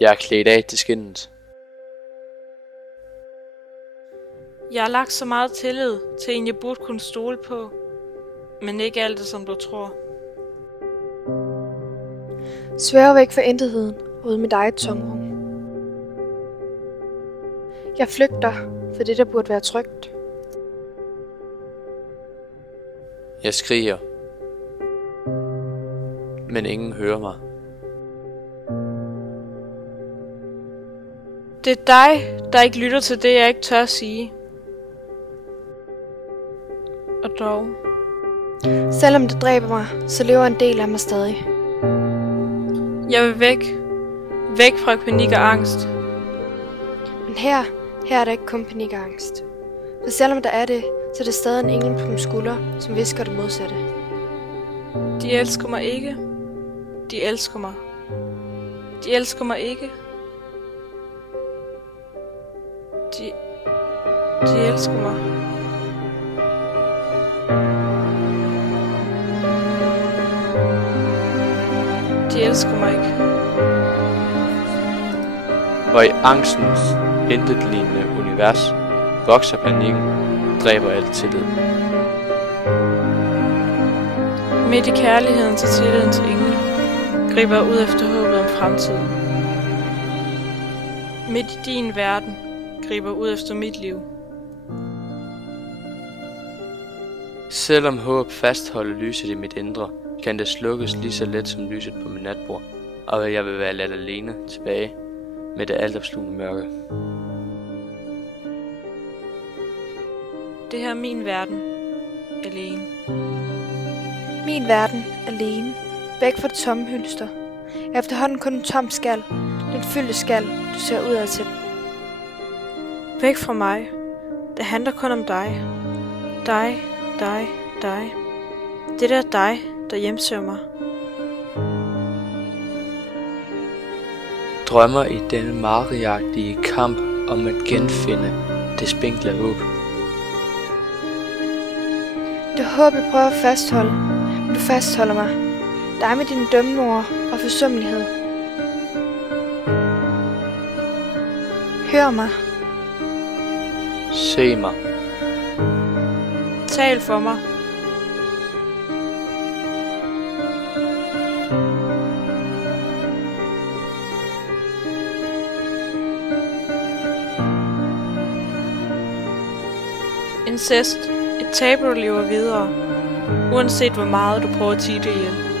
Jeg er klædt af til skindet. Jeg har lagt så meget tillid til en, jeg burde kunne stole på, men ikke alt det, som du tror. Svæver væk fra intetheden og ud med dig et tomrum. Jeg flygter for det, der burde være trygt. Jeg skriger, men ingen hører mig. Det er dig, der ikke lytter til det, jeg ikke tør at sige. Og dog. Selvom det dræber mig, så lever en del af mig stadig. Jeg vil væk. Væk fra panik og angst. Men her er der ikke kun panik og angst. For selvom der er det, så er det stadig en engel på min skulder, som visker det modsatte. De elsker mig ikke. De elsker mig. De elsker mig ikke. De elsker mig. De elsker mig ikke. Og i angstens intetlignende univers vokser panikken, dræber alt tillid. Midt i kærligheden til tillidens engel, griber jeg ud efter håbet om fremtiden. Midt i din verden, griber ud efter mit liv. Selvom håb fastholder lyset i mit indre, kan det slukkes lige så let som lyset på min natbord, og jeg vil være ladt alene tilbage med det altopslugende mørke. Det her er min verden. Alene. Min verden alene. Væk fra det tomme hylster. Efterhånden kun en tom skal. Den fyldte skal, du ser udad til. Væk fra mig. Det handler kun om dig. Dig. Det der er dig, der hjemsøger mig. Drømmer i denne mareriagtige kamp om at genfinde det spinkle håb. Det håb, jeg prøver at fastholde, men du fastholder mig. Dig med dine dømmende ord og forsømmelighed. Hør mig. Se mig. Tal for mig. Incest. Et tabu, der lever videre, uanset hvor meget du prøver at tie det ihjel.